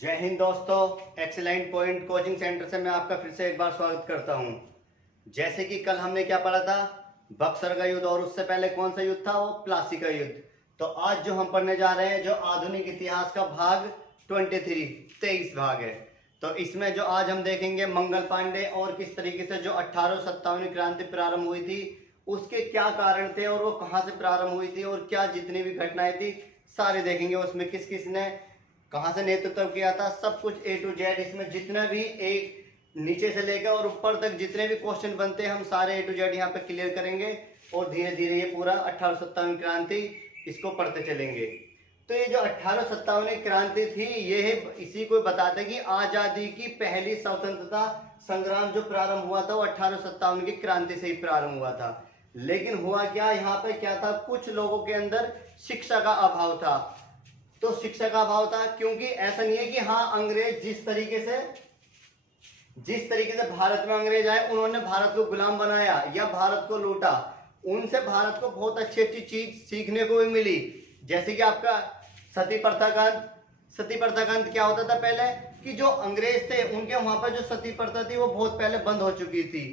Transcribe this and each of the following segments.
जय हिंद दोस्तों, excellent point coaching centre से मैं आपका फिर से एक बार स्वागत करता हूं। जैसे कि कल हमने क्या पढ़ा था, बक्सर का युद्ध, और उससे पहले कौन सा युद्ध था, वो प्लासी का युद्ध। तो आज जो हम पढ़ने जा रहे हैं, जो आधुनिक इतिहास का भाग 23 भाग है। तो इसमें जो आज हम देखेंगे मंगल पांडे और किस तरीके से जो 1857 क्रांति प्रारंभ हुई थी, उसके क्या कारण थे और वो कहाँ से प्रारंभ हुई थी और क्या जितनी भी घटनाएं थी सारी देखेंगे। उसमें किस किस ने कहाँ से नेतृत्व किया था, सब कुछ A to Z। इसमें जितना भी एक नीचे से लेकर और ऊपर तक जितने भी क्वेश्चन बनते हैं, हम सारे A to Z यहाँ पे क्लियर करेंगे और धीरे धीरे ये पूरा 1857 क्रांति इसको पढ़ते चलेंगे। तो ये जो 1857 क्रांति थी, ये इसी को बताते कि आजादी की पहली स्वतंत्रता संग्राम जो प्रारंभ हुआ था वो 1857 की क्रांति से ही प्रारंभ हुआ था। लेकिन हुआ क्या, यहाँ पे क्या था, कुछ लोगों के अंदर शिक्षा का अभाव था। तो शिक्षा का अभाव था क्योंकि ऐसा नहीं है कि हाँ, अंग्रेज जिस तरीके से भारत में अंग्रेज आए, उन्होंने भारत को गुलाम बनाया या भारत को लूटा। उनसे भारत को बहुत अच्छी अच्छी चीज सीखने को भी मिली। जैसे कि आपका सती प्रथा कांड क्या होता था पहले, कि जो अंग्रेज थे उनके वहां पर जो सती प्रथा थी वो बहुत पहले बंद हो चुकी थी।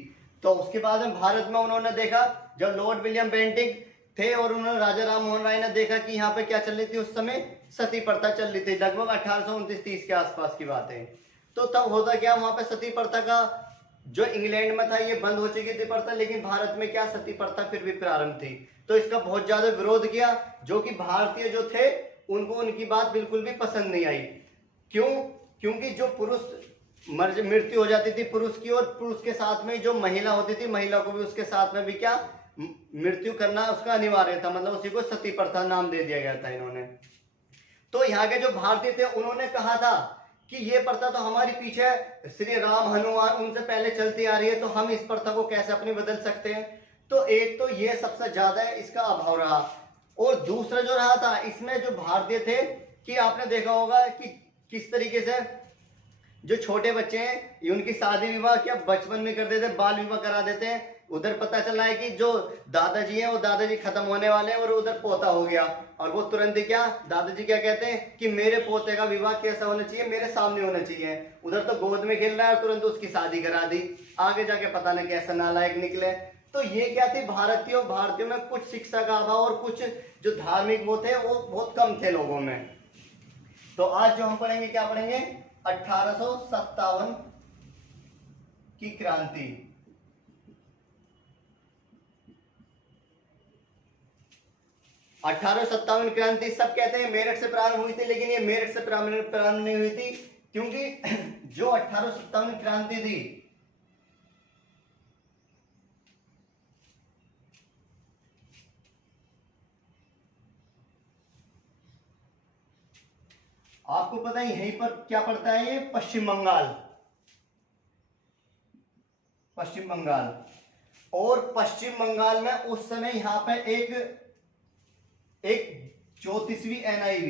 तो उसके बाद में भारत में उन्होंने देखा, जब लॉर्ड विलियम बेंटिंक थे और उन्होंने राजा राम मोहन राय ने देखा कि यहाँ पे क्या चल रही थी, उस समय सती प्रथा चल रही थी, लगभग 1829-30 के आसपास की बात है। तो तब होता क्या, वहां पे सती प्रथा का जो इंग्लैंड में था ये बंद हो चुकी थी प्रथा, लेकिन भारत में क्या सती प्रथा फिर भी प्रारंभ थी। तो इसका बहुत ज्यादा विरोध किया, जो कि भारतीय जो थे उनको उनकी बात बिल्कुल भी पसंद नहीं आई। क्यों? क्योंकि जो पुरुष मृत्यु हो जाती थी पुरुष की, और पुरुष के साथ में जो महिला होती थी, महिला को भी उसके साथ में भी क्या मृत्यु करना उसका अनिवार्य था, मतलब उसी को सती प्रथा नाम दे दिया गया था इन्होंने। तो यहाँ के जो भारतीय थे उन्होंने कहा था कि ये प्रथा तो हमारी पीछे श्री राम हनुमान उनसे पहले चलती आ रही है, तो हम इस प्रथा को कैसे अपनी बदल सकते हैं। तो एक तो ये सबसे ज्यादा इसका अभाव रहा, और दूसरा जो रहा था इसमें जो भारतीय थे, कि आपने देखा होगा कि किस तरीके से जो छोटे बच्चे हैं उनकी शादी विवाह क्या बचपन में कर देते, बाल विवाह करा देते हैं। उधर पता चला है कि जो दादाजी हैं वो दादाजी खत्म होने वाले हैं और उधर पोता हो गया, और वो तुरंत ही क्या दादाजी क्या कहते हैं कि मेरे पोते का विवाह कैसा होना चाहिए, मेरे सामने होना चाहिए। उधर तो गोद में खेल रहा है और तुरंत उसकी शादी करा दी, आगे जाके पता नहीं कैसा नालायक निकले। तो ये क्या थी, भारतीयों में कुछ शिक्षा का अभाव और कुछ जो धार्मिक वो थे वो बहुत कम थे लोगों में। तो आज जो हम पढ़ेंगे, क्या पढ़ेंगे, 1857 की क्रांति। 1857 क्रांति सब कहते हैं मेरठ से प्रारंभ हुई थी, लेकिन ये मेरठ से प्रारंभ नहीं हुई थी, क्योंकि जो 1857 क्रांति थी आपको पता है यहीं पर क्या पड़ता है, ये पश्चिम बंगाल। और पश्चिम बंगाल में उस समय यहां पे एक 34वीं एनआई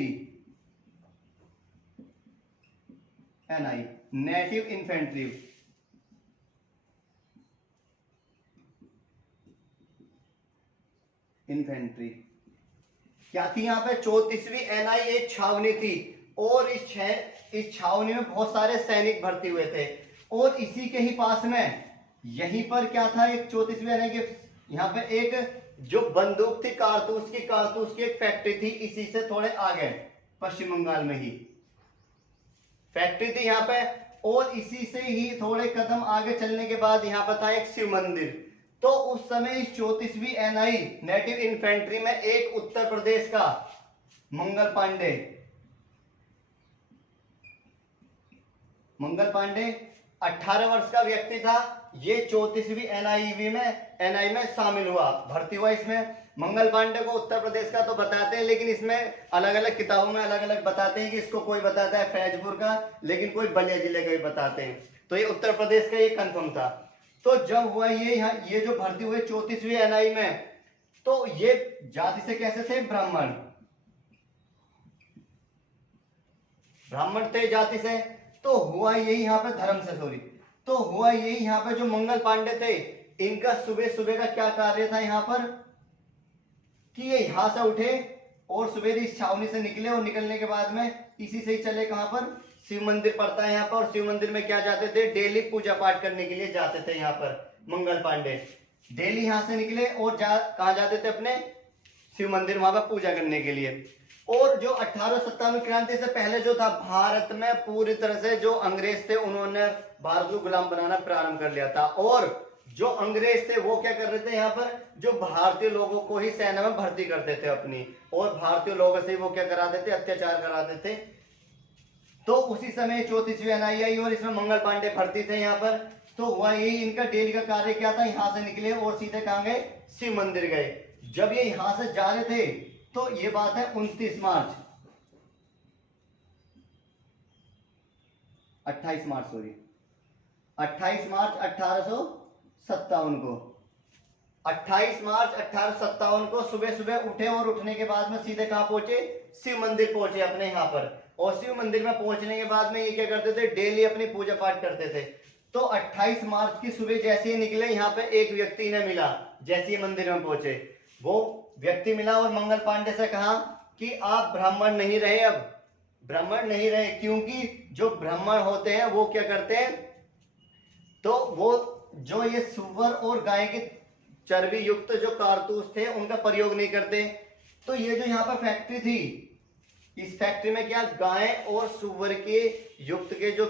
नेटिव इन्फेंट्री क्या थी, यहाँ पे 34वीं एनआई एक छावनी थी, और इस छावनी में बहुत सारे सैनिक भर्ती हुए थे। और इसी के ही पास में यहीं पर क्या था, एक 34वीं एनआई के यहाँ पे एक जो बंदूक थी, कारतूस की एक फैक्ट्री थी, इसी से थोड़े आगे पश्चिम बंगाल में ही फैक्ट्री थी यहाँ पे। और इसी से ही थोड़े कदम आगे चलने के बाद यहाँ पर था एक शिव मंदिर। तो उस समय इस 34वीं एनआई नेटिव इन्फेंट्री में एक उत्तर प्रदेश का मंगल पांडे 18 वर्ष का व्यक्ति था। ये 34वीं एनआई में शामिल हुआ, भर्ती हुआ इसमें। मंगल पांडे को उत्तर प्रदेश का तो बताते हैं, लेकिन इसमें अलग अलग किताबों में अलग अलग बताते हैं कि इसको कोई बताता है फैजपुर का, लेकिन कोई बलिया जिले का भी बताते हैं। तो ये उत्तर प्रदेश का ये कंफर्म था। तो जब हुआ ये जो भर्ती हुए 34वीं एनआई में, तो ये जाति से कैसे थे, ब्राह्मण थे जाति से। तो हुआ यही यहाँ पे तो हुआ यही यहाँ पे जो मंगल पांडे थे, इनका सुबह सुबह का क्या कार्य था यहाँ पर, कि ये यहां से उठे और सुबह इस छावनी से निकले और निकलने के बाद में इसी से ही चले कहां पर, शिव मंदिर पड़ता है यहाँ पर, और शिव मंदिर में क्या जाते थे, डेली पूजा पाठ करने के लिए जाते थे यहाँ पर मंगल पांडे। डेली यहाँ से निकले और कहा जाते थे, अपने शिव मंदिर, वहां पर पूजा करने के लिए। और जो 1857 क्रांति से पहले जो था, भारत में पूरी तरह से जो अंग्रेज थे उन्होंने भारत को गुलाम बनाना प्रारंभ कर लिया था। और जो अंग्रेज थे वो क्या कर रहे थे यहाँ पर, जो भारतीय लोगों को ही सेना में भर्ती करते थे अपनी, और भारतीय लोगों से वो क्या कराते थे, अत्याचार कराते थे। तो उसी समय 34वीं एनआई आई और इसमें मंगल पांडे भर्ती थे यहाँ पर। तो हुआ यही, इनका डेली का कार्य क्या था, यहाँ से निकले और सीधे कहाँ गए, शिव मंदिर गए। जब ये यहां से जा रहे थे तो ये बात है 28 मार्च 28 मार्च 1857 को 28 मार्च 1857 को सुबह सुबह उठे और उठने के बाद में सीधे कहां पहुंचे, शिव मंदिर पहुंचे अपने यहाँ पर। और शिव मंदिर में पहुंचने के बाद में ये क्या करते थे, डेली अपनी पूजा पाठ करते थे। तो 28 मार्च की सुबह जैसे ही निकले, यहाँ पे एक व्यक्ति ने मिला। जैसे ही मंदिर में पहुंचे वो व्यक्ति मिला और मंगल पांडे से कहा कि आप ब्राह्मण नहीं रहे, अब ब्राह्मण नहीं रहे, क्योंकि जो ब्राह्मण होते हैं वो क्या करते हैं, तो वो जो ये सुअर और गाय के चर्बी युक्त जो कारतूस थे उनका प्रयोग नहीं करते। तो ये जो यहाँ पर फैक्ट्री थी, इस फैक्ट्री में क्या गाय और सुअर के युक्त के जो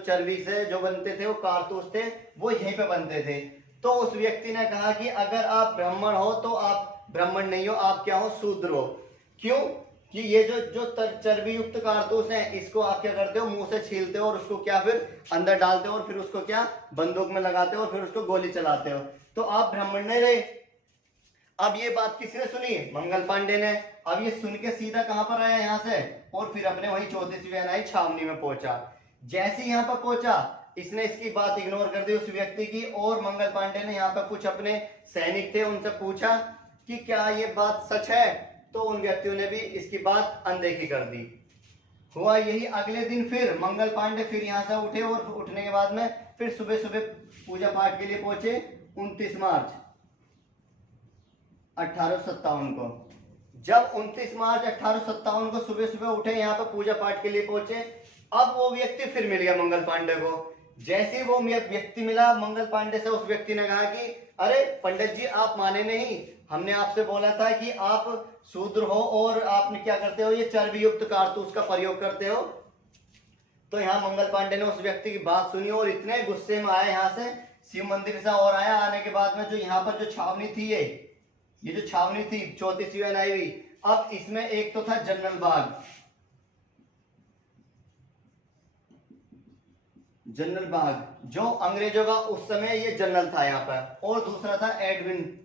चर्बी से जो बनते थे वो कारतूस थे, वो यहीं पे बनते थे। तो उस व्यक्ति ने कहा कि अगर आप ब्राह्मण हो तो आप ब्राह्मण नहीं हो, आप क्या हो, शूद्र हो। क्यों कि ये जो चर्बी युक्त कारतूस हैं, इसको आप क्या करते हो, मुंह से छीलते हो और उसको क्या फिर अंदर डालते हो और फिर उसको क्या बंदूक में लगाते हो और फिर उसको गोली चलाते हो। तो आप ब्राह्मण नहीं रहे। अब ये बात किसने सुनी, मंगल पांडे ने। अब ये सुन के सीधा कहां पर आया, यहाँ से, और फिर अपने वही 34वीं एनआई छावनी में पहुंचा। जैसे ही यहाँ पर पहुंचा, इसने इसकी बात इग्नोर कर दी उस व्यक्ति की, और मंगल पांडे ने यहाँ पर कुछ अपने सैनिक थे उनसे पूछा कि क्या ये बात सच है। तो उन व्यक्तियों ने भी इसकी बात अनदेखी कर दी। हुआ यही, अगले दिन फिर मंगल पांडे फिर यहाँ से उठे और उठने के बाद में फिर सुबह सुबह पूजा पाठ के लिए पहुंचे 29 मार्च 1857 को। जब 29 मार्च 1857 को सुबह सुबह उठे, यहाँ पर पूजा पाठ के लिए पहुंचे, अब वो व्यक्ति फिर मिल गया मंगल पांडे को। जैसे वो व्यक्ति मिला मंगल पांडे से, उस व्यक्ति ने कहा कि अरे पंडित जी, आप माने नहीं, हमने आपसे बोला था कि आप शूद्र हो और आपने क्या करते हो, ये चर्बी युक्त कारतूस का प्रयोग करते हो। तो यहाँ मंगल पांडे ने उस व्यक्ति की बात सुनी और इतने गुस्से में आए यहाँ से शिव मंदिर से, और आया। आने के बाद में जो यहाँ पर जो छावनी थी, ये जो छावनी थी 34वीं एनआई हुई, अब इसमें एक तो था जनरल बाग, जनरल बाग जो अंग्रेजों का उस समय ये जनरल था यहाँ पर, और दूसरा था एडविन।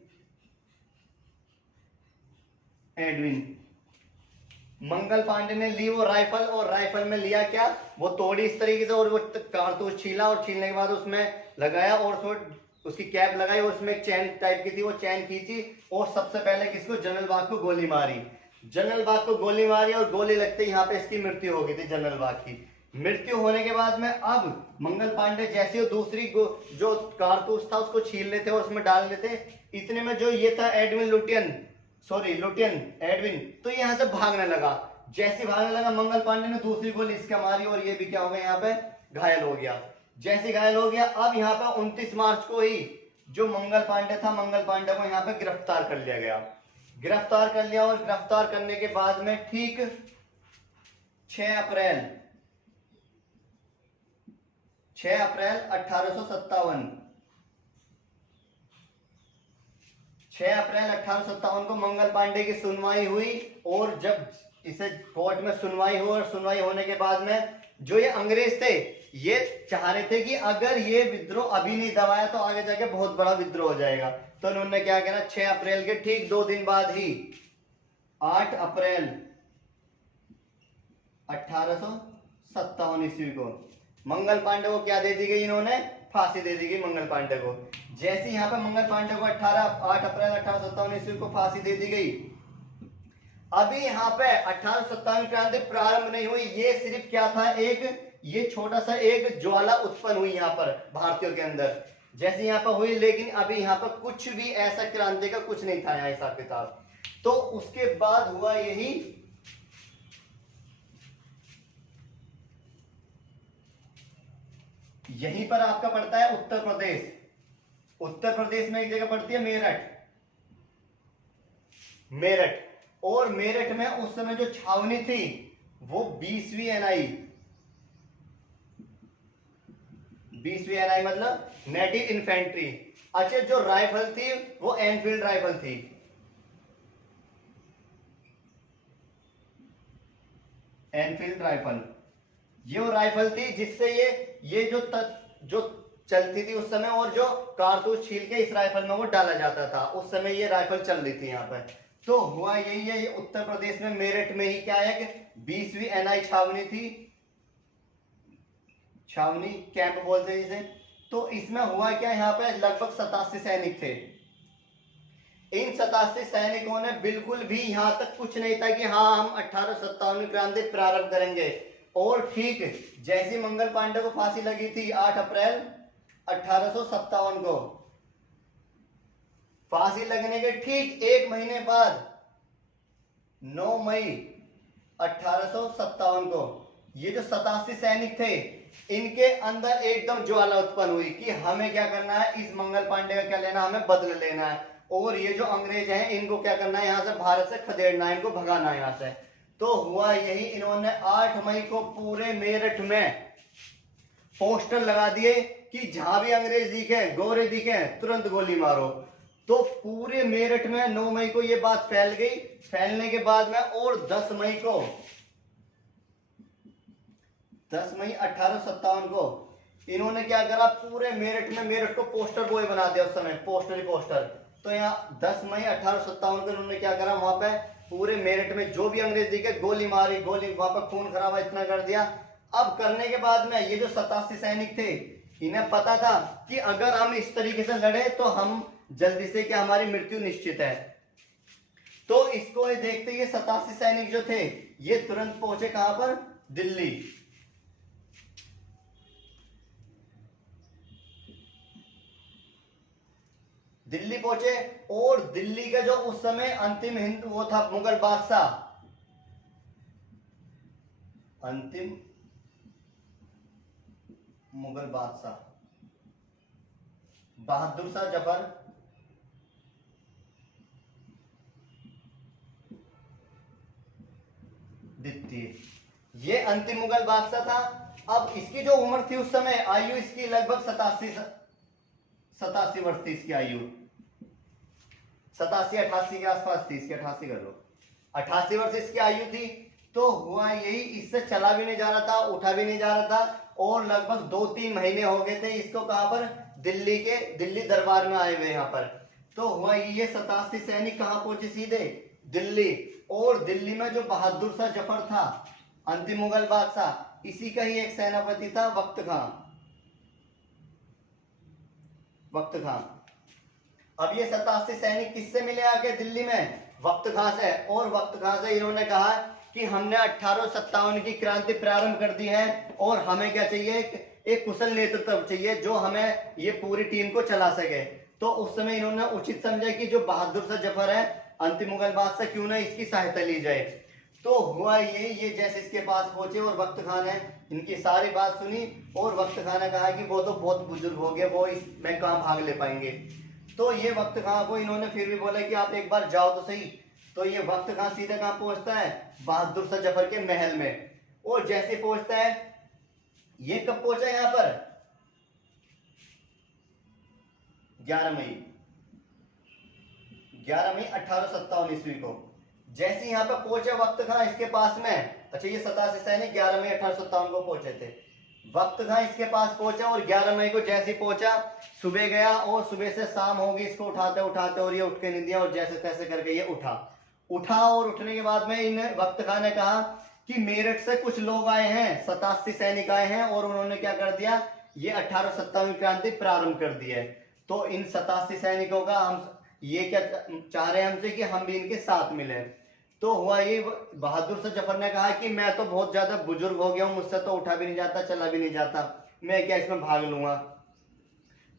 मंगल पांडे ने ली वो राइफल, और राइफल में लिया क्या, वो तोड़ी इस तरीके से, और वो कारतूस छीला, और छीलने के बाद उसमें लगाया और उसकी कैप लगाई, और उसमें एक चैन टाइप की थी, वो चैन खींची, और सबसे पहले किसको, जनरल बाग को गोली मारी। जनरल बाग को गोली मारी और गोली लगते ही यहाँ पे इसकी मृत्यु हो गई थी, जनरल बाग की। मृत्यु होने के बाद में अब मंगल पांडे जैसे दूसरी जो कारतूस था उसको छील लेते और उसमें डाल लेते, इतने में जो ये था लुटियन एडविन, तो यहाँ से भागने लगा। जैसे भागने लगा, मंगल पांडे ने दूसरी गोली इसका मारी और ये भी क्या हो गया, यहाँ पे घायल हो गया। जैसे घायल हो गया, अब यहाँ पे 29 मार्च को ही जो मंगल पांडे था, मंगल पांडे को यहाँ पे गिरफ्तार कर लिया गया। गिरफ्तार कर लिया, और गिरफ्तार करने के बाद में ठीक 6 अप्रैल 1857 6 अप्रैल 1857 को मंगल पांडे की सुनवाई हुई। और जब इसे कोर्ट में सुनवाई हुई, और सुनवाई होने के बाद में जो ये अंग्रेज थे, ये चाह रहे थे कि अगर ये विद्रोह अभी नहीं दबाया तो आगे जाके बहुत बड़ा विद्रोह हो जाएगा। तो उन्होंने क्या करा, 6 अप्रैल के ठीक 2 दिन बाद ही 8 अप्रैल 1857 ईस्वी को मंगल पांडे को क्या दे दी गई, इन्होंने फांसी दे दी गई मंगल पांडे को। जैसे यहाँ पे मंगल पांडे को 8 अप्रैल 1857 ईस्वी को फांसी दे दी गई। अभी यहाँ पे 1857 क्रांति प्रारंभ नहीं हुई, ये सिर्फ क्या था, ये छोटा सा एक ज्वाला उत्पन्न हुई यहाँ पर भारतीयों के अंदर, जैसे यहाँ पर हुई। लेकिन अभी यहाँ पर कुछ भी ऐसा क्रांति का कुछ नहीं था यहाँ हिसाब किताब। तो उसके बाद हुआ यही, यहीं पर आपका पड़ता है उत्तर प्रदेश। उत्तर प्रदेश में एक जगह पड़ती है मेरठ। मेरठ, और मेरठ में उस समय जो छावनी थी वो 20वीं एनआई, 20वीं एनआई मतलब नेटिव इन्फेंट्री। अच्छा, जो राइफल थी वो एनफील्ड राइफल थी। एनफील्ड राइफल, ये वो राइफल थी जिससे ये जो चलती थी उस समय, और जो कारतूस छील के इस राइफल में वो डाला जाता था, उस समय ये राइफल चल रही थी यहाँ पर। तो हुआ यही है, ये उत्तर प्रदेश में मेरठ में ही क्या है कि 20वीं एनआई छावनी थी, छावनी कैंप बोलते हैं इसे। तो इसमें हुआ क्या, यहाँ पे लगभग 87 सैनिक थे। इन 87 सैनिकों ने बिल्कुल भी यहाँ तक कुछ नहीं था कि हाँ हम 1857 क्रांति प्रारंभ करेंगे। और ठीक जैसी मंगल पांडे को फांसी लगी थी 8 अप्रैल 1857 को, फांसी लगने के ठीक 1 महीने बाद 9 मई 1857 को ये जो 87 सैनिक थे इनके अंदर एकदम ज्वाला उत्पन्न हुई कि हमें क्या करना है, इस मंगल पांडे का क्या लेना, हमें बदला लेना है, और ये जो अंग्रेज हैं इनको क्या करना है, यहाँ से भारत से खदेड़ना है, इनको भगाना है यहाँ से। तो हुआ यही, इन्होंने 8 मई को पूरे मेरठ में पोस्टर लगा दिए कि जहां भी अंग्रेज दिखे, गोरे दिखे, तुरंत गोली मारो। तो पूरे मेरठ में 9 मई को ये बात फैल गई। फैलने के बाद में और 10 मई 1857 को इन्होंने क्या करा, पूरे मेरठ में, मेरठ को पोस्टर बॉय बना दिया उस समय, पोस्टर ही पोस्टर। तो यहाँ 10 मई 1857 को इन्होंने क्या करा, वहां पे पूरे मेरठ में जो भी अंग्रेज दिखे गोली मारी, गोली, वहां पर खून खराबा इतना कर दिया। अब करने के बाद में ये जो 87 सैनिक थे इन्हें पता था कि अगर हम इस तरीके से लड़े तो हम जल्दी से क्या, हमारी मृत्यु निश्चित है। तो इसको देखते ये 87 सैनिक जो थे ये तुरंत पहुंचे कहां पर, दिल्ली। दिल्ली पहुंचे, और दिल्ली का जो उस समय अंतिम हिंदू वो था मुगल बादशाह, अंतिम मुगल बादशाह बहादुर शाह जफर द्वितीय, ये अंतिम मुगल बादशाह था। अब इसकी जो उम्र थी उस समय, आयु इसकी लगभग 87 वर्ष थी इसकी आयु, 87-88 के आसपास थी इसकी, 88 कर लो, 88 वर्ष इसकी आयु थी। तो हुआ यही, इससे चला भी नहीं जा रहा था, उठा भी नहीं जा रहा था, और लगभग 2-3 महीने हो गए थे इसको कहां पर, दिल्ली दरबार में आए हुए यहाँ पर। तो हुआ ये 87 सैनिक कहां पहुंचे, सीधे दिल्ली। और दिल्ली में जो बहादुर शाह जफर था अंतिम मुगल बादशाह, इसी का ही एक सेनापति था वक्त खां। अब ये 87 सैनिक किससे मिले आके दिल्ली में, वक्त खां से। और वक्त खां से इन्होंने कहा कि हमने 1857 की क्रांति प्रारंभ कर दी है, और हमें क्या चाहिए, एक कुशल नेतृत्व चाहिए जो हमें ये पूरी टीम को चला सके। तो उस समय इन्होंने उचित समझा कि जो बहादुर शाह जफर है अंतिम मुगल बादशाह, क्यों ना इसकी सहायता ली जाए। तो हुआ ये जैसे इसके पास पहुंचे और वक्त खान ने इनकी सारी बात सुनी, और वक्त खान ने कहा कि वो तो बहुत बुजुर्ग हो गए, वो इसमें कहाँ भाग ले पाएंगे। तो ये वक्त खान को इन्होंने फिर भी बोला कि आप एक बार जाओ तो सही। तो ये वक्त खान सीधे कहाँ पहुंचता है, बहादुर शाह जफर के महल में। और जैसे पहुंचता है, ये कब पहुंचा यहाँ पर, 11 मई 1857 ईस्वी को। जैसे यहाँ पे पहुंचे वक्त खान इसके पास में, अच्छा ये 87 सैनिक 11 मई 1857 को पहुंचे थे, वक्त खान इसके पास पहुंचा, और 11 मई को जैसे पहुंचा, सुबह गया, और सुबह से शाम होगी इसको उठाते उठाते, और ये उठ के नहीं दिया, और जैसे तैसे करके ये उठा। और उठने के बाद में इन वक्त खान ने कहा कि मेरठ से कुछ लोग आए हैं, 87 सैनिक आए हैं, और उन्होंने क्या कर दिया, ये 1857 क्रांति प्रारंभ कर दी है। तो इन 87 सैनिकों का हम ये क्या चाह रहे हैं हमसे कि हम भी इनके साथ मिले। तो हुआ ये, बहादुर शाह जफर ने कहा कि मैं तो बहुत ज्यादा बुजुर्ग हो गया हूं, मुझसे तो उठा भी नहीं जाता, चला भी नहीं जाता, मैं क्या इसमें भाग लूंगा।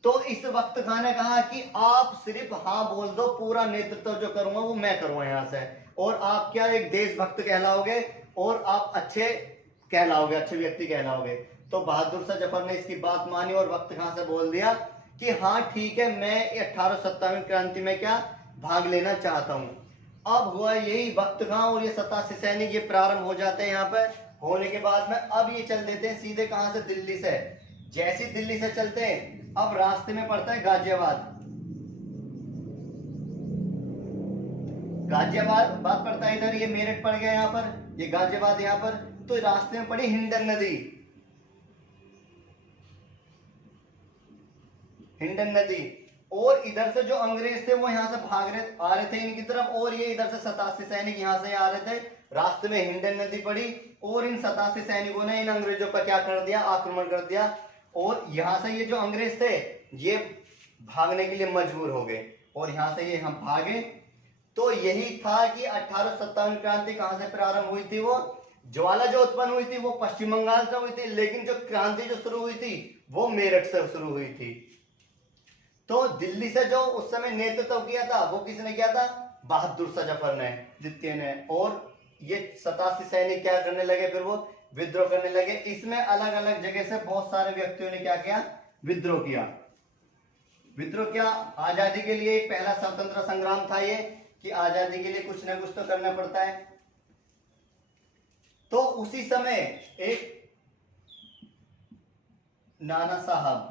तो इस वक्त खान ने कहा कि आप सिर्फ हाँ बोल दो, पूरा नेतृत्व जो करूंगा वो मैं करूंगा यहां से, और आप क्या एक देशभक्त कहलाओगे और आप अच्छे कहलाओगे, अच्छे व्यक्ति कहलाओगे। तो बहादुर शाह जफर ने इसकी बात मानी और वक्त खान से बोल दिया कि हाँ ठीक है, मैं 1857 क्रांति में क्या भाग लेना चाहता हूं। अब हुआ यही, वक्त खान और ये 87 सैनिक ये प्रारंभ हो जाते हैं यहाँ पे। होने के बाद में अब ये चल देते हैं सीधे कहां से, दिल्ली से। जैसे दिल्ली से चलते हैं, अब रास्ते में पड़ता है गाजियाबाद। गाजियाबाद बात पड़ता है इधर, ये मेरठ पड़ गया यहाँ पर, ये गाजियाबाद यहाँ पर। तो रास्ते में पड़ी हिंडन नदी, हिंडन नदी। और इधर से जो अंग्रेज थे वो यहाँ से भाग रहे आ रहे थे इनकी तरफ, और ये इधर से 87 सैनिक यहाँ से आ रहे थे। रास्ते में हिंडन नदी पड़ी और इन 87 सैनिकों ने इन अंग्रेजों पर क्या कर दिया, आक्रमण कर दिया। और यहाँ से ये जो अंग्रेज थे ये भागने के लिए मजबूर हो गए, और यहाँ से ये हम भागे। तो यही था कि 1857 क्रांति कहां से प्रारंभ हुई थी, वो ज्वाला जो उत्पन्न हुई थी वो पश्चिम बंगाल से हुई थी, लेकिन जो क्रांति जो शुरू हुई थी वो मेरठ से शुरू हुई थी। तो दिल्ली से जो उस समय नेतृत्व किया था वो किसने किया था, बहादुर शाह जफर ने, द्वितीय ने। और ये 87 सैनिक क्या करने लगे, फिर वो विद्रोह करने लगे। इसमें अलग अलग जगह से बहुत सारे व्यक्तियों ने क्या किया, विद्रोह किया। विद्रोह क्या, आजादी के लिए एक पहला स्वतंत्र संग्राम था ये, कि आजादी के लिए कुछ ना कुछ तो करना पड़ता है। तो उसी समय एक नाना साहब,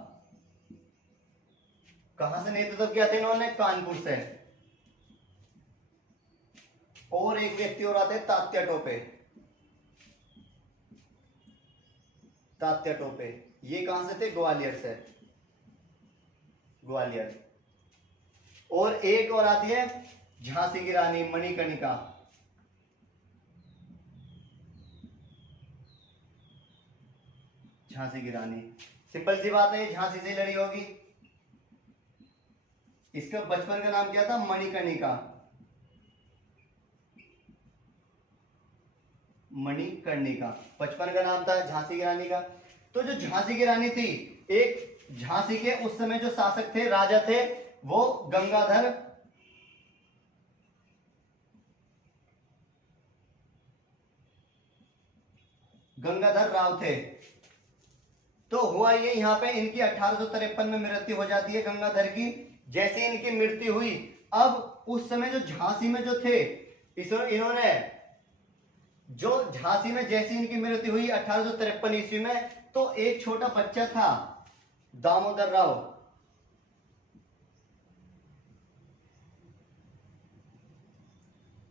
कहां से नेतृत्व किया था इन्होंने, कानपुर से। और एक व्यक्ति और आते तात्या टोपे, तात्या टोपे, ये कहां से थे, ग्वालियर से, ग्वालियर। और एक और आती है झांसी की रानी मणिकर्णिका, झांसी की रानी। सिंपल सी बात है, झांसी से लड़ी होगी। इसका बचपन का नाम क्या था, मणिकर्णिका, मणिकर्णिका बचपन का नाम था झांसी की रानी का। तो जो झांसी की रानी थी, एक झांसी के उस समय जो शासक थे, राजा थे, वो गंगाधर राव थे। तो हुआ ये, यहाँ पे इनकी 1853 में मृत्यु हो जाती है गंगाधर की। जैसे इनकी मृत्यु हुई, अब उस समय जो झांसी में जो थे, इन्होंने जो झांसी में जैसी इनकी मृत्यु हुई 1853 ईस्वी में, तो एक छोटा बच्चा था दामोदर राव,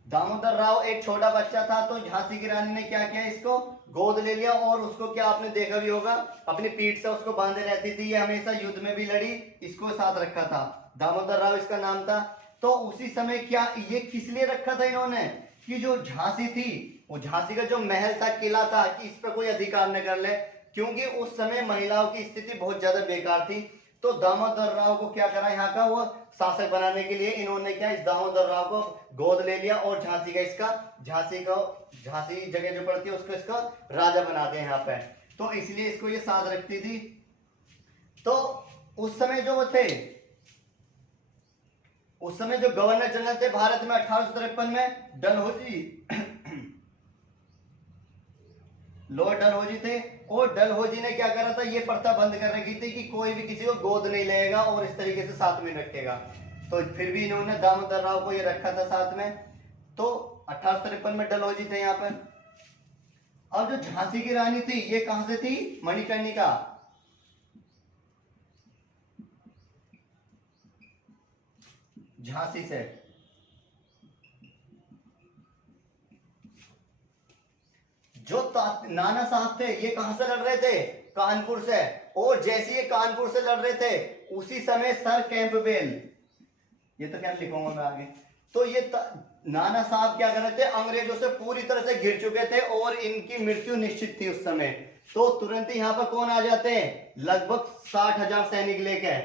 दामोदर राव एक छोटा बच्चा था। तो झांसी की रानी ने क्या किया, इसको गोद ले लिया, और उसको क्या आपने देखा भी होगा, अपनी पीठ से उसको बांधे रहती थी। ये हमेशा युद्ध में भी लड़ी, इसको साथ रखा था, दामोदर राव इसका नाम था। तो उसी समय क्या ये किस लिए रखा था इन्होंने, कि जो झांसी थी, वो झांसी का जो महल था, किला था, कि इस पर कोई अधिकार न कर ले, क्योंकि उस समय महिलाओं की स्थिति बहुत ज्यादा बेकार थी। तो दामोदर राव को क्या करा, यहाँ का वो शासक बनाने के लिए इन्होंने क्या, इस दामोदर राव को गोद ले लिया, और झांसी का इसका, झांसी जगह जो पड़ती है उसको इसका राजा बना दिया यहाँ पे। तो इसलिए इसको ये साथ रखती थी। तो उस समय जो वो थे, उस समय जो गवर्नर जनरल थे भारत में 1853 में, डलहौजी, लॉर्ड डलहौजी थे। और डलहौजी ने क्या करा था, ये प्रथा बंद कर रखी थी कि कोई भी किसी को गोद नहीं लेगा और इस तरीके से साथ में रखेगा। तो फिर भी इन्होंने दामोदर राव को ये रखा था साथ में। तो 1853 में डलहौजी थे यहाँ पर। अब जो झांसी की रानी थी, ये कहां से थी, मणिकर्णिका, झांसी से। जो नाना साहब थे, ये कहां से लड़ रहे थे, कानपुर से। और जैसे ये कानपुर से लड़ रहे थे, उसी समय सर कैंपबेल, ये तो क्या लिखूंगा मैं आगे। तो ये नाना साहब क्या कर रहे थे, अंग्रेजों से पूरी तरह से घिर चुके थे और इनकी मृत्यु निश्चित थी उस समय। तो तुरंत ही यहाँ पर कौन आ जाते हैं, लगभग 60,000 सैनिक लेके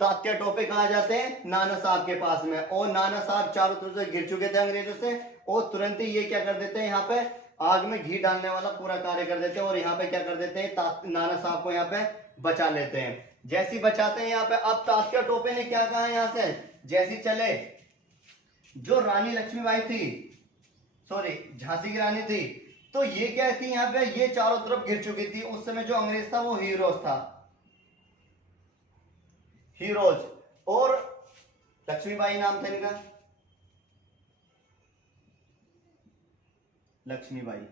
तात्या टोपे कहाँ जाते हैं, नाना साहब के पास में। और नाना साहब चारों तरफ से घिर चुके थे अंग्रेजों से, और तुरंत ही ये क्या कर देते हैं, यहाँ पे आग में घी डालने वाला पूरा कार्य कर देते हैं, और यहाँ पे क्या कर देते हैं, नाना साहब को यहाँ पे बचा लेते हैं। जैसी बचाते हैं यहाँ पे। अब तात्या टोपे ने क्या कहा यहाँ से, जैसी चले, जो रानी लक्ष्मीबाई थी, सॉरी झांसी की रानी थी, तो ये क्या थी यहाँ पे, ये चारों तरफ घिर चुकी थी। उस समय जो अंग्रेज था वो हीरोज था, हीरोज। और लक्ष्मीबाई नाम था इनका, लक्ष्मीबाई।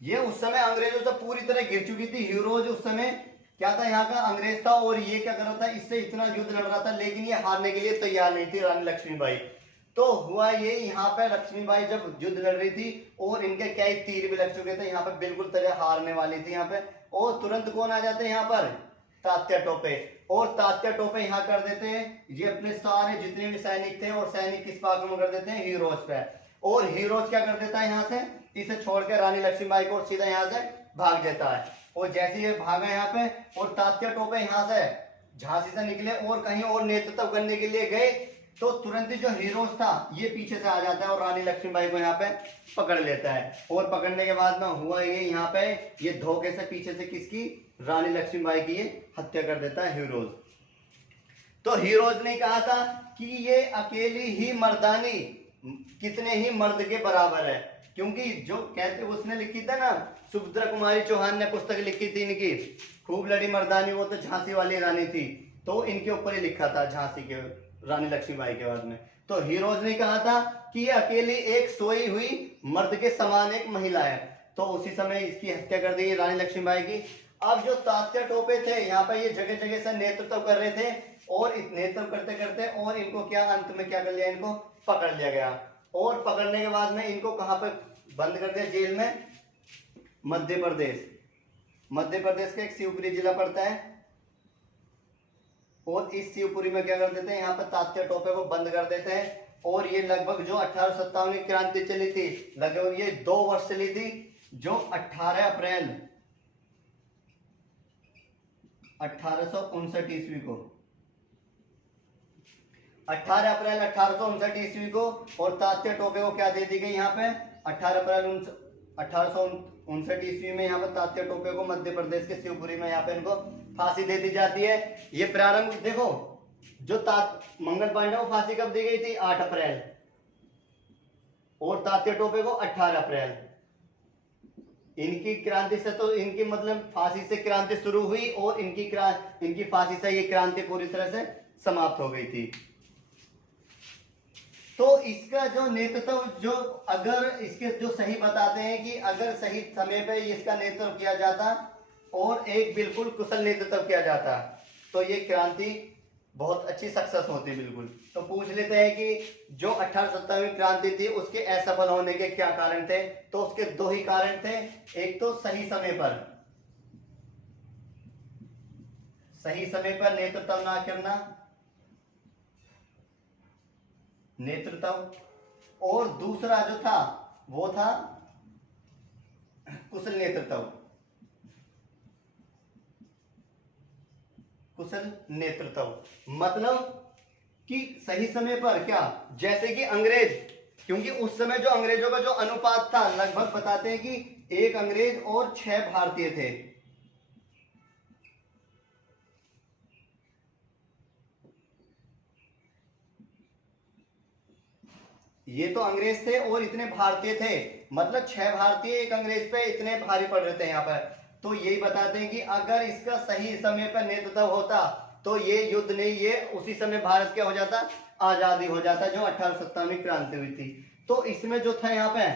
ये उस समय अंग्रेजों से पूरी तरह घिर चुकी थी। हीरोज उस समय क्या था, यहाँ का अंग्रेज था, और ये क्या कर रहा था, इससे इतना युद्ध लड़ रहा था, लेकिन ये हारने के लिए तैयार नहीं थी रानी लक्ष्मीबाई। तो हुआ ये, यहाँ पे लक्ष्मीबाई जब युद्ध लड़ रही थी और इनके क्या तीर भी लग चुके थे, यहाँ पे बिल्कुल तरह हारने वाली थी यहाँ पे, और तुरंत कौन आ जाते हैं यहाँ पर, तात्या टोपे। और तात्या टोपे यहाँ कर देते हैं, ये अपने सारे जितने भी सैनिक थे, और सैनिक किस पर आक्रमण कर देते हैं, हीरोज पे। और हीरोज क्या कर देता है यहाँ से, इसे छोड़कर रानी लक्ष्मीबाई को सीधा यहाँ से भाग देता है। और जैसे ये भागा यहाँ पे, और तात्या टोपे यहाँ से झांसी से निकले और कहीं और नेतृत्व करने के लिए गए, तो तुरंत ही जो हीरोज था ये पीछे से आ जाता है और रानी लक्ष्मीबाई को यहाँ पे पकड़ लेता है। और पकड़ने के बाद में हुआ ये, यहाँ पे ये धोखे से पीछे से किसकी, रानी लक्ष्मीबाई की ये हत्या कर देता है हीरोज। तो हीरोज ने कहा था कि ये अकेली ही मर्दानी कितने ही मर्द के बराबर है, क्योंकि जो कहते उसने लिखी था ना, सुभद्रा कुमारी चौहान ने पुस्तक लिखी थी इनकी, खूब लड़ी मर्दानी, वो तो झांसी वाली रानी थी, तो इनके ऊपर ही लिखा था, झांसी के रानी लक्ष्मीबाई के बारे में। तो हीरोज ने कहा था कि ये अकेली एक सोई हुई मर्द के समान एक महिला है, तो उसी समय इसकी हत्या कर दी रानी लक्ष्मीबाई की। अब जो तात्या टोपे थे यहाँ पर, ये जगह जगह से नेतृत्व कर रहे थे, और नेतृत्व करते करते और इनको क्या अंत में क्या कर लिया, इनको पकड़ लिया गया। और पकड़ने के बाद में इनको कहां पर बंद कर दिया, जेल में, मध्य प्रदेश। मध्य प्रदेश का एक शिवपुरी जिला पड़ता है, और इस शिवपुरी में क्या कर देते हैं, यहाँ पर तात्या टोपे को बंद कर देते हैं। और ये लगभग जो 1857 की क्रांति चली थी, लगभग ये 2 वर्ष चली थी, जो 18 अप्रैल 1859 ईस्वी को, 18 अप्रैल 1859 ईस्वी को, और तात्या टोपे को क्या दे दी गई यहाँ पे, 18 अप्रैल 1859 ईस्वी में यहाँ पर तात्या टोपे को मध्य प्रदेश के शिवपुरी में यहाँ पे इनको फांसी दे दी जाती है। ये प्रारंभ देखो, जो मंगल पांडे को फांसी कब दी गई थी, 8 अप्रैल, और तात्या टोपे को 18 अप्रैल। इनकी क्रांति से तो इनकी मतलब फांसी से क्रांति शुरू हुई, और इनकी फांसी से ये क्रांति पूरी तरह से समाप्त हो गई थी। तो इसका जो नेतृत्व, जो अगर इसके जो सही बताते हैं कि अगर सही समय पे इसका नेतृत्व किया जाता और एक बिल्कुल कुशल नेतृत्व किया जाता, तो ये क्रांति बहुत अच्छी सक्सेस होती बिल्कुल। तो पूछ लेते हैं कि जो 1857 क्रांति थी उसके असफल होने के क्या कारण थे, तो उसके 2 ही कारण थे। एक तो सही समय पर नेतृत्व ना करना, नेतृत्व, और दूसरा जो था वो था कुशल नेतृत्व। कुशल नेतृत्व मतलब कि सही समय पर क्या, जैसे कि अंग्रेज, क्योंकि उस समय जो अंग्रेजों का जो अनुपात था, लगभग बताते हैं कि 1 अंग्रेज और 6 भारतीय थे। ये तो अंग्रेज थे और इतने भारतीय थे, मतलब 6 भारतीय 1 अंग्रेज पे इतने भारी पड़ रहे थे यहाँ पर। तो यही बताते हैं कि अगर इसका सही समय पर नेतृत्व होता तो ये युद्ध नहीं, ये उसी समय भारत क्या हो जाता, आजादी हो जाता, जो 1857 क्रांति हुई थी। तो इसमें जो था यहाँ पे,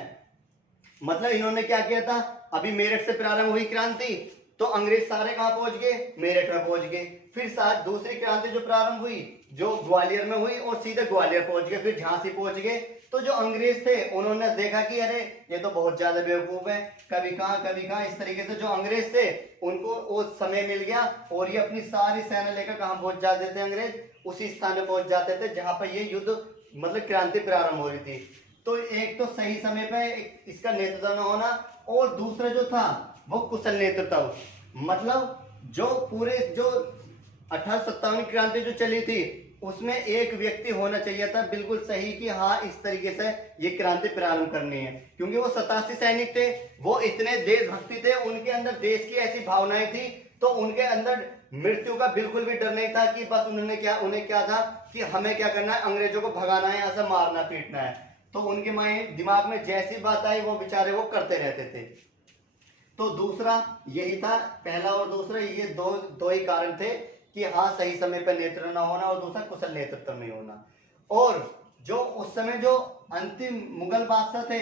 मतलब इन्होंने क्या किया था, अभी मेरठ से प्रारंभ हुई क्रांति, तो अंग्रेज सारे कहां पहुंच गए, मेरठ में पहुंच गए। फिर साथ दूसरी क्रांति जो प्रारंभ हुई, जो ग्वालियर में हुई, और सीधे ग्वालियर पहुंच गए, फिर झांसी पहुंच गए। तो जो अंग्रेज थे उन्होंने देखा कि अरे ये तो बहुत ज्यादा बेवकूफ है, कभी कहां, इस तरीके से जो अंग्रेज थे उनको वो समय मिल गया, और ये अपनी सारी सेना लेकर कहां पहुंच जाते थे अंग्रेज, उसी स्थान में पहुंच जाते थे जहां पर ये युद्ध मतलब क्रांति प्रारंभ हो रही थी। तो एक तो सही समय पे इसका नेतृत्व न होना, और दूसरा जो था वो कुशल नेतृत्व, मतलब जो पूरे जो 1857 क्रांति जो चली थी उसमें एक व्यक्ति होना चाहिए था बिल्कुल सही कि हाँ इस तरीके से ये क्रांति प्रारंभ करनी है, क्योंकि वो 87 सैनिक थे, वो इतने देशभक्ति थे, उनके अंदर देश की ऐसी भावनाएं थी तो उनके अंदर मृत्यु का बिल्कुल भी डर नहीं था कि बस उन्हें क्या था कि हमें क्या करना है, अंग्रेजों को भगाना है, यहाँ से मारना पीटना है। तो उनके दिमाग में जैसी बात आई वो बेचारे वो करते रहते थे। तो दूसरा यही था, पहला और दूसरा ये दो ही कारण थे कि हाँ सही समय पर नेतृत्व ना होना और दूसरा कुशल नेतृत्व नहीं होना। और जो उस समय जो अंतिम मुगल बादशाह थे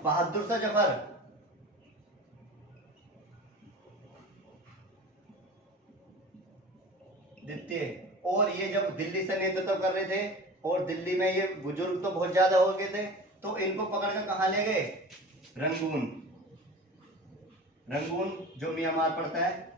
बहादुर शाह जफर, द्वितीय, और ये जब दिल्ली से नेतृत्व कर रहे थे और दिल्ली में ये बुजुर्ग तो बहुत ज्यादा हो गए थे, तो इनको पकड़कर कहां ले गए, रंगून। रंगून जो म्यांमार पड़ता है,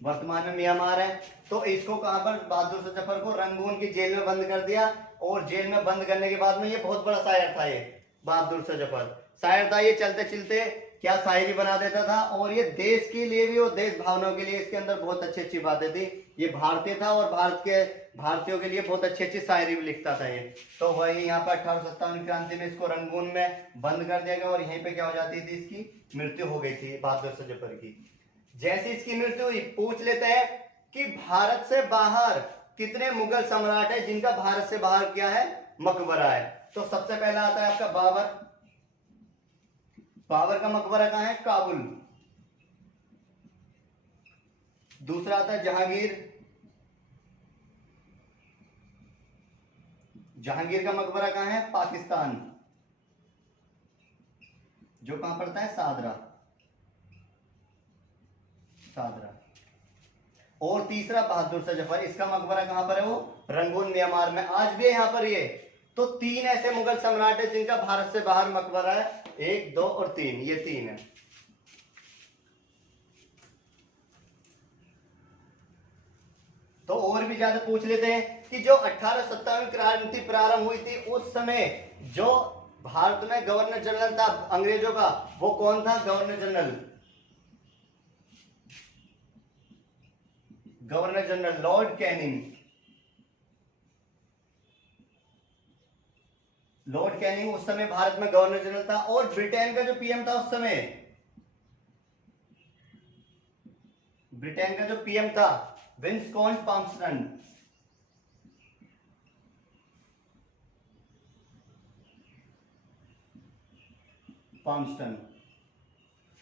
वर्तमान में म्यांमार है। तो इसको कहां पर, बहादुर शाह जफर को रंगून की जेल में बंद कर दिया। और जेल में बंद करने के बाद में ये बहुत बड़ा शायर था, ये बहादुर शाह जफर शायर था। ये चलते चलते क्या शायरी बना देता था, और ये देश के लिए भी और देश भावनाओं के लिए इसके अंदर बहुत अच्छी अच्छी बातें थी। ये भारतीय था और भारतीयों के लिए बहुत अच्छी अच्छी शायरी भी लिखता था ये। तो वही यहाँ पर 1857 क्रांति में इसको रंगून में बंद कर दिया गया और यहीं पे क्या हो जाती थी, इसकी मृत्यु हो गई थी बहादुर शाह जफर की। जैसी इसकी मृत्यु हुई, पूछ लेते हैं कि भारत से बाहर कितने मुगल सम्राट है जिनका भारत से बाहर क्या है, मकबरा है। तो सबसे पहला आता है आपका बाबर। बाबर का मकबरा कहां है, काबुल। दूसरा आता है जहांगीर। जहांगीर का मकबरा कहां है, पाकिस्तान, जो कहां पड़ता है, सादरा। सादरा। और तीसरा बहादुर शाह जफर, इसका मकबरा कहां पर है, वो रंगून म्यांमार में, आज भी है यहां पर ये। तो तीन ऐसे मुगल सम्राट है जिनका भारत से बाहर मकबरा है, 1, 2 और 3, ये 3 है। तो और भी ज्यादा पूछ लेते हैं कि जो 1857 क्रांति प्रारंभ हुई थी उस समय जो भारत में गवर्नर जनरल था अंग्रेजों का, वो कौन था, governor general. Governor general Lord Canning. Lord Canning उस समय भारत में गवर्नर जनरल था। और ब्रिटेन का जो पीएम था उस समय, ब्रिटेन का जो पीएम था विंस्कॉन्ट पाम्पसन। पाम्पसन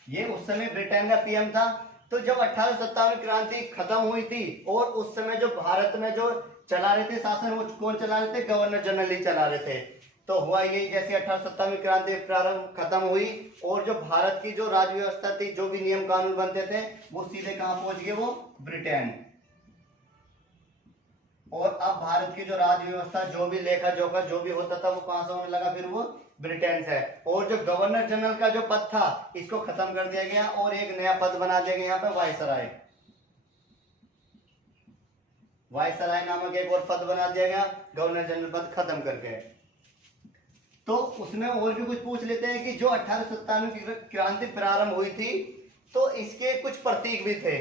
ये उस समय ब्रिटेन का पीएम था। तो जब 1857 क्रांति खत्म हुई थी और उस समय जो भारत में जो चला रहे थे शासन, वो कौन चला रहे थे, गवर्नर जनरल ही चला रहे थे। तो हुआ यही, जैसे 1857 क्रांति प्रारंभ खत्म हुई और जो भारत की जो राज व्यवस्था थी, जो भी नियम कानून बनते थे, वो सीधे कहां पहुंच गए, वो ब्रिटेन। और अब भारत की जो राज व्यवस्था, जो भी लेखा जोखा जो भी होता था, वो कहां से होने लगा, फिर वो ब्रिटेन से। और जो गवर्नर जनरल का जो पद था, इसको खत्म कर दिया गया और एक नया पद बना दिया गया यहाँ पे, वायसराय। वायसराय नामक एक और पद बना दिया गया, गवर्नर जनरल पद खत्म करके। तो उसमें और भी कुछ पूछ लेते हैं कि जो 1857 की क्रांति प्रारंभ हुई थी, तो इसके कुछ प्रतीक भी थे।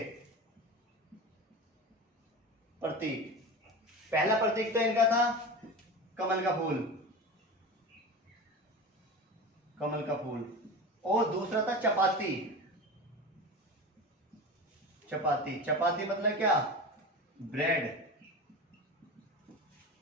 प्रतीक, पहला प्रतीक तो इनका था कमल का फूल, कमल का फूल। और दूसरा था चपाती। चपाती, चपाती मतलब क्या, ब्रेड।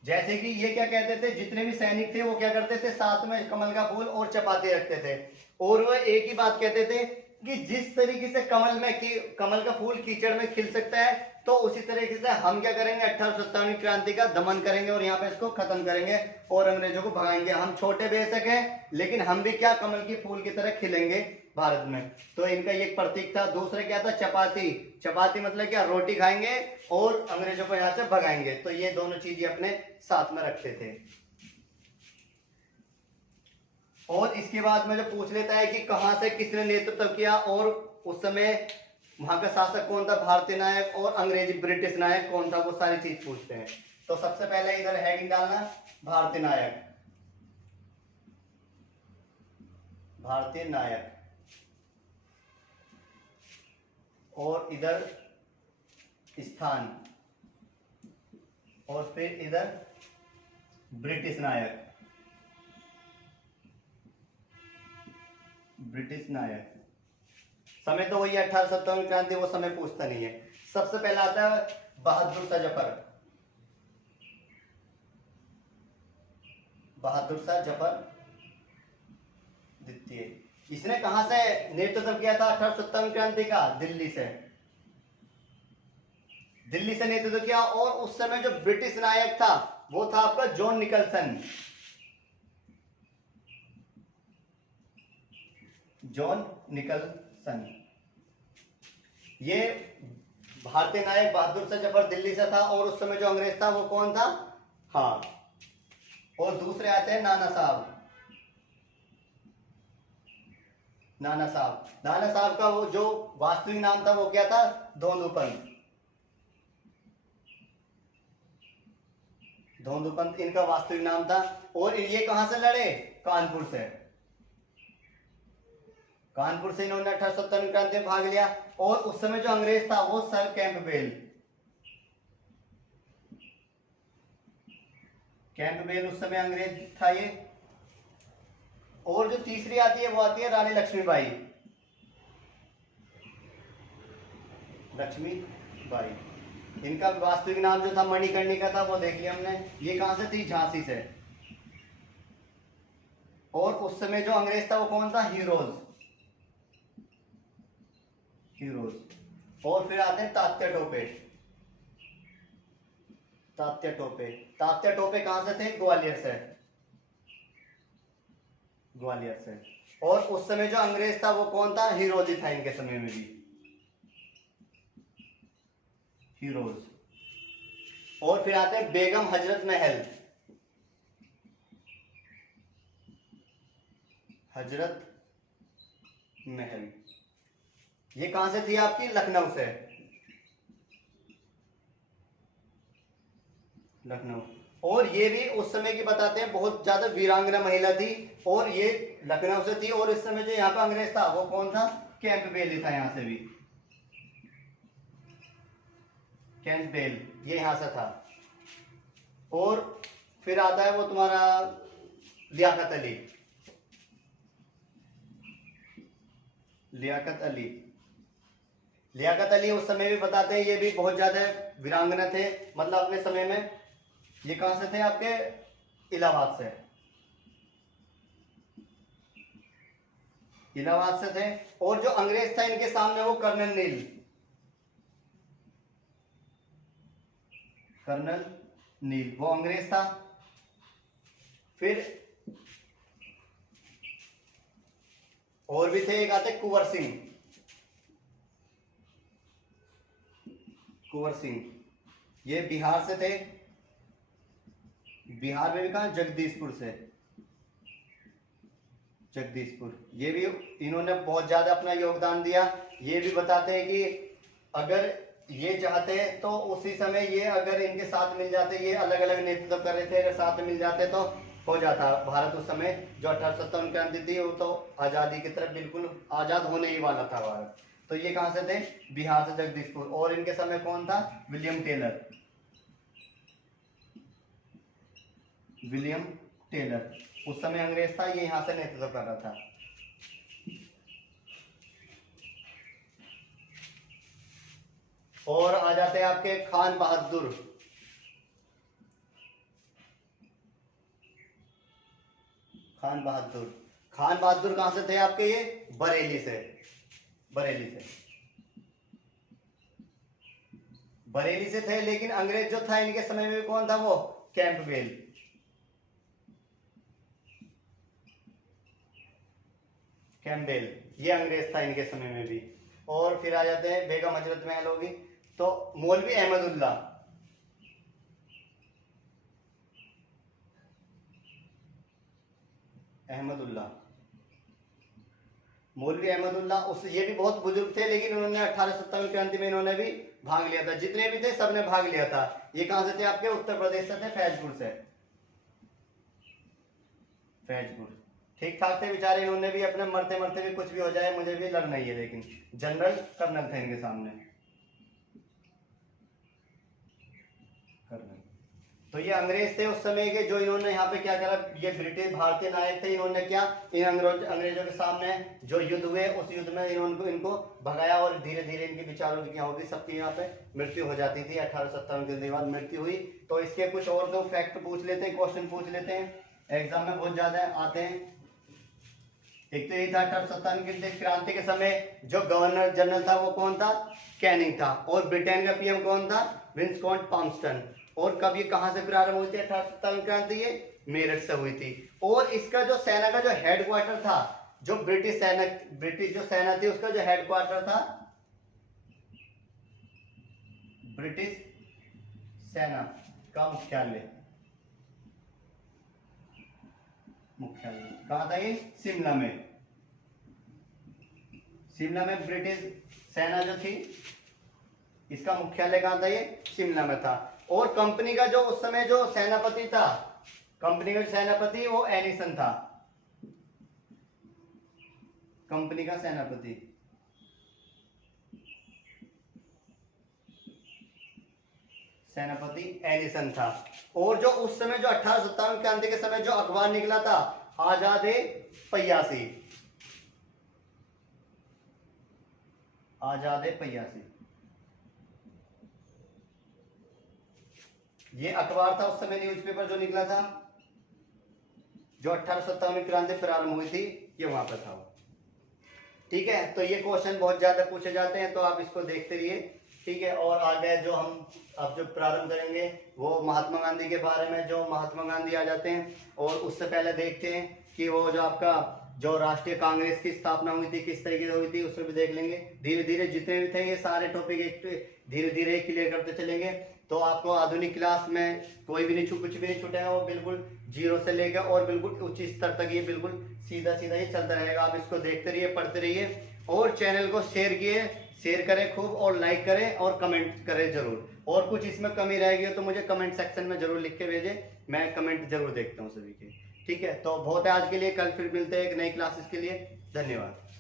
जैसे कि ये क्या कहते थे, जितने भी सैनिक थे वो क्या करते थे, साथ में कमल का फूल और चपाती रखते थे। और वो एक ही बात कहते थे कि जिस तरीके से कमल का फूल कीचड़ में खिल सकता है, तो उसी तरीके से हम क्या करेंगे, 1857 क्रांति का दमन करेंगे और यहाँ पे इसको खत्म करेंगे और अंग्रेजों को भगाएंगे। हम छोटे बेशक हैं, लेकिन हम भी क्या, कमल की फूल की तरह खिलेंगे भारत में। तो इनका ये प्रतीक था। दूसरा क्या था, चपाती। चपाती मतलब क्या, रोटी खाएंगे और अंग्रेजों को यहाँ से भगाएंगे। तो ये दोनों चीजें अपने साथ में रखते थे। और इसके बाद में जो पूछ लेता है कि कहां से किसने नेतृत्व किया और उस समय वहां का शासक कौन था, भारतीय नायक और अंग्रेजी ब्रिटिश नायक कौन था, वो सारी चीज पूछते हैं। तो सबसे पहले इधर हेडिंग डालना, भारतीय नायक। भारतीय नायक। और इधर स्थान, और फिर इधर ब्रिटिश नायक। ब्रिटिश नायक। समय तो वही 1857 क्रांति, वो समय पूछता नहीं है। सबसे पहला आता है बहादुर शाह जफर। बहादुर शाह जफर द्वितीय। इसने कहां से नेतृत्व किया था 1857 क्रांति का? दिल्ली से। दिल्ली से नेतृत्व किया। और उस समय जो ब्रिटिश नायक था वो था आपका जॉन निकलसन। जॉन निकलसन, ये भारतीय नायक बहादुर शाह जफर दिल्ली से था। और उस समय जो अंग्रेज था वो कौन था? हाँ। और दूसरे आते हैं नाना साहब। नाना साहब, नाना साहब का वो जो वास्तविक नाम था वो क्या था? धोंदूपंत। धोंदूपंत इनका वास्तविक नाम था। और ये कहां से लड़े? कानपुर से। कानपुर से इन्होंने 1857 क्रांति में भाग लिया। और उस समय जो अंग्रेज था वो सर कैंपबेल। कैंपबेल उस समय अंग्रेज था ये। और जो तीसरी आती है वो आती है रानी लक्ष्मीबाई। लक्ष्मीबाई, इनका वास्तविक नाम जो था मणिकर्णिका था, वो देख लिया हमने। ये कहां से थी? झांसी से। और उस समय जो अंग्रेज था वो कौन था? हीरोज। हीरोज। और फिर आते हैं तात्या टोपे। तात्या टोपे, तात्या टोपे कहां से थे? ग्वालियर से। ग्वालियर से। और उस समय जो अंग्रेज था वो कौन था? हीरोज ही था इनके समय में भी। हीरोज। और फिर आते हैं बेगम हजरत महल। हजरत महल, ये कहां से थी आपकी? लखनऊ से। लखनऊ। और ये भी उस समय की बताते हैं बहुत ज्यादा वीरांगना महिला थी। और ये लखनऊ से थी। और इस समय जो यहाँ पे अंग्रेज था वो कौन था? कैंपबेल ही था यहां से भी। कैंपबेल ये यहां से था। और फिर आता है वो तुम्हारा लियाकत अली। लियाकत अली, लियाकत अली उस समय भी बताते हैं ये भी बहुत ज्यादा वीरांगना थे, मतलब अपने समय में। ये कहां से थे? आपके इलाहाबाद से। इलाहाबाद से थे। और जो अंग्रेज था इनके सामने वो कर्नल नील। कर्नल नील वो अंग्रेज था। फिर और भी थे, एक आते कुंवर सिंह। कुंवर सिंह ये बिहार से थे। बिहार में भी कहा? जगदीशपुर से। जगदीशपुर, ये भी इन्होंने बहुत ज्यादा अपना योगदान दिया। ये भी बताते हैं कि अगर ये चाहते तो उसी समय ये अगर इनके साथ मिल जाते, ये अलग अलग नेतृत्व कर रहे थे, अगर साथ मिल जाते तो हो जाता भारत। उस समय जो 1857 क्रांति थी वो तो आजादी की तरफ बिल्कुल आजाद होने ही वाला था भारत। तो ये कहां से थे? बिहार से, जगदीशपुर। और इनके समय कौन था? William Taylor. विलियम टेलर उस समय अंग्रेज था, ये यहां से नेतृत्व कर रहा था। और आ जाते हैं आपके खान बहादुर। खान बहादुर, खान बहादुर कहां से थे आपके? ये बरेली से। बरेली से, बरेली से थे। लेकिन अंग्रेज जो था इनके समय में कौन था? वो कैंपबेल। कैंपबेल ये अंग्रेज था इनके समय में भी। और फिर आ जाते हैं बेगम हजरत महल होगी तो मौलवी अहमदुल्ला। अहमदुल्ला, मौलवी अहमदुल्ला उस ये भी बहुत बुजुर्ग थे, लेकिन उन्होंने 1857 क्रांति में इन्होंने भी भाग लिया था। जितने भी थे सबने भाग लिया था। ये कहां से थे आपके? उत्तर प्रदेश से थे, फैजपुर से। फैजपुर, ठीक ठाक थे बेचारे। इन्होंने भी अपने मरते मरते भी कुछ भी हो जाए मुझे भी लड़ना ही है, लेकिन जनरल कर्नल थे इनके सामने। कर्नल तो ये अंग्रेज थे उस समय के, जो इन्होंने यहाँ पे क्या करा, ये ब्रिटिश भारतीय नायक थे, इन्होंने क्या इन अंग्रेजों के सामने जो युद्ध हुए उस युद्ध में इनको भगाया और धीरे धीरे इनके विचारों की क्या होगी, सबकी यहाँ पे मृत्यु हो जाती थी। 1857 के बाद मृत्यु हुई। तो इसके कुछ और दो फैक्ट पूछ लेते हैं, क्वेश्चन पूछ लेते हैं, एग्जाम में बहुत ज्यादा आते हैं। एक तो ये था 1857 की क्रांति के समय जो गवर्नर जनरल था वो कौन था, कैनिंग था, और ब्रिटेन का पीएम कौन था, विंस्कॉन्ट पाम्पस्टन। और कब ये कहां से प्रारंभ हुई थी 1857 क्रांति, ये मेरठ से हुई थी। और इसका जो सेना का जो हेडक्वार्टर था, जो ब्रिटिश जो सेना थी उसका जो हेडक्वार्टर था, ब्रिटिश सेना का मुख्यालय कहा था, ये शिमला में। शिमला में ब्रिटिश सेना जो थी इसका मुख्यालय कहां था, ये शिमला में था। और कंपनी का जो उस समय जो सेनापति था, कंपनी का सेनापति वो एडिसन था, कंपनी का सेनापति एडिसन था। और जो उस समय जो 1857 क्रांति के समय जो अखबार निकला था, आजाद पयासी, ये अखबार था उस समय, न्यूज़पेपर जो निकला था, जो 1857 क्रांति प्रारंभ हुई थी, ये वहां पर था। ठीक है, तो ये क्वेश्चन बहुत ज्यादा पूछे जाते हैं, तो आप इसको देखते रहिए। ठीक है, और आगे जो हम अब जो प्रारंभ करेंगे वो महात्मा गांधी के बारे में, जो महात्मा गांधी आ जाते हैं। और उससे पहले देखते हैं कि वो जो आपका जो राष्ट्रीय कांग्रेस की स्थापना हुई थी किस तरीके से हुई थी, उसमें भी देख लेंगे। धीरे धीरे जितने भी थे ये सारे टॉपिक धीरे धीरे क्लियर करते चलेंगे। तो आपको आधुनिक क्लास में कोई भी नहीं कुछ भी नहीं छूटेगा, वो बिल्कुल जीरो से लेकर और बिल्कुल उच्च स्तर तक ये बिल्कुल सीधा सीधा ही चलता रहेगा। आप इसको देखते रहिए, पढ़ते रहिए, और चैनल को शेयर करें खूब, और लाइक करें और कमेंट करें जरूर। और कुछ इसमें कमी रहेगी तो मुझे कमेंट सेक्शन में जरूर लिख के भेजें, मैं कमेंट जरूर देखता हूँ सभी के। ठीक है, तो बहुत है आज के लिए, कल फिर मिलते हैं एक नई क्लासेस के लिए। धन्यवाद।